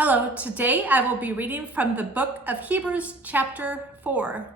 Hello, today I will be reading from the book of Hebrews chapter 4.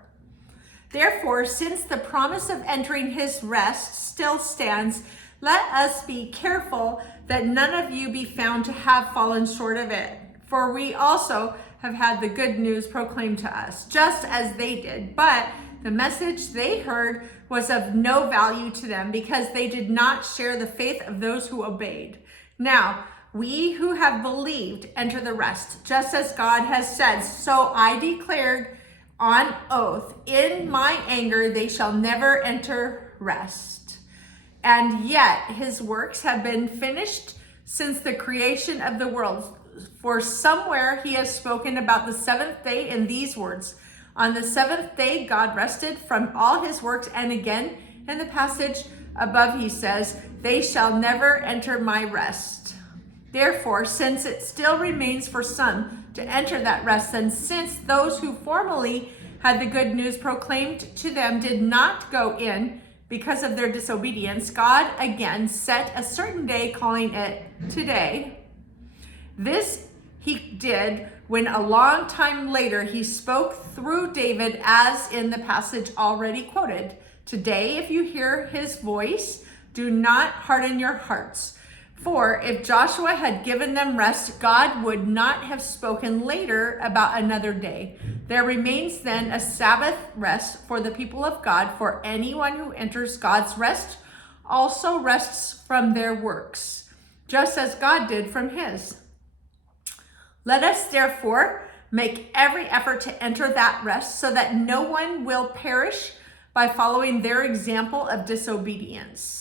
Therefore, since the promise of entering his rest still stands, let us be careful that none of you be found to have fallen short of it. For we also have had the good news proclaimed to us, just as they did. But the message they heard was of no value to them because they did not share the faith of those who obeyed. Now, we who have believed enter the rest, just as God has said. So I declared on oath, in my anger they shall never enter rest. And yet his works have been finished since the creation of the world. For somewhere he has spoken about the seventh day in these words. On the seventh day God rested from all his works. And again in the passage above he says, they shall never enter my rest. Therefore, since it still remains for some to enter that rest, and since those who formerly had the good news proclaimed to them did not go in because of their disobedience, God again set a certain day, calling it today. This he did when a long time later he spoke through David, as in the passage already quoted. Today, if you hear his voice, do not harden your hearts. For if Joshua had given them rest, God would not have spoken later about another day. There remains then a Sabbath rest for the people of God, for anyone who enters God's rest also rests from their works, just as God did from his. Let us therefore make every effort to enter that rest, so that no one will perish by following their example of disobedience.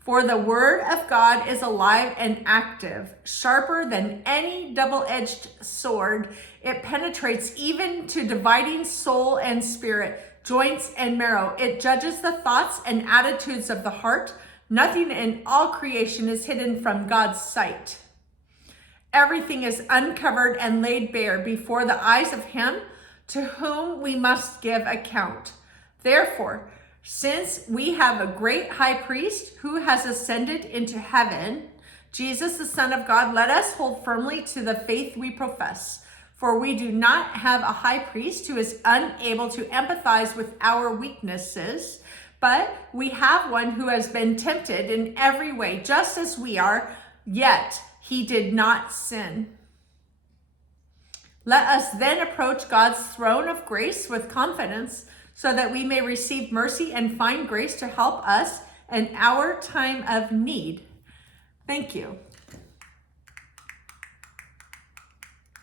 For the word of God is alive and active, sharper than any double-edged sword. It penetrates even to dividing soul and spirit, joints and marrow. It judges the thoughts and attitudes of the heart. Nothing in all creation is hidden from God's sight. Everything is uncovered and laid bare before the eyes of him to whom we must give account. Therefore, since we have a great high priest who has ascended into heaven, Jesus, the Son of God, let us hold firmly to the faith we profess. For we do not have a high priest who is unable to empathize with our weaknesses, but we have one who has been tempted in every way, just as we are, yet he did not sin. Let us then approach God's throne of grace with confidence, so that we may receive mercy and find grace to help us in our time of need. Thank you.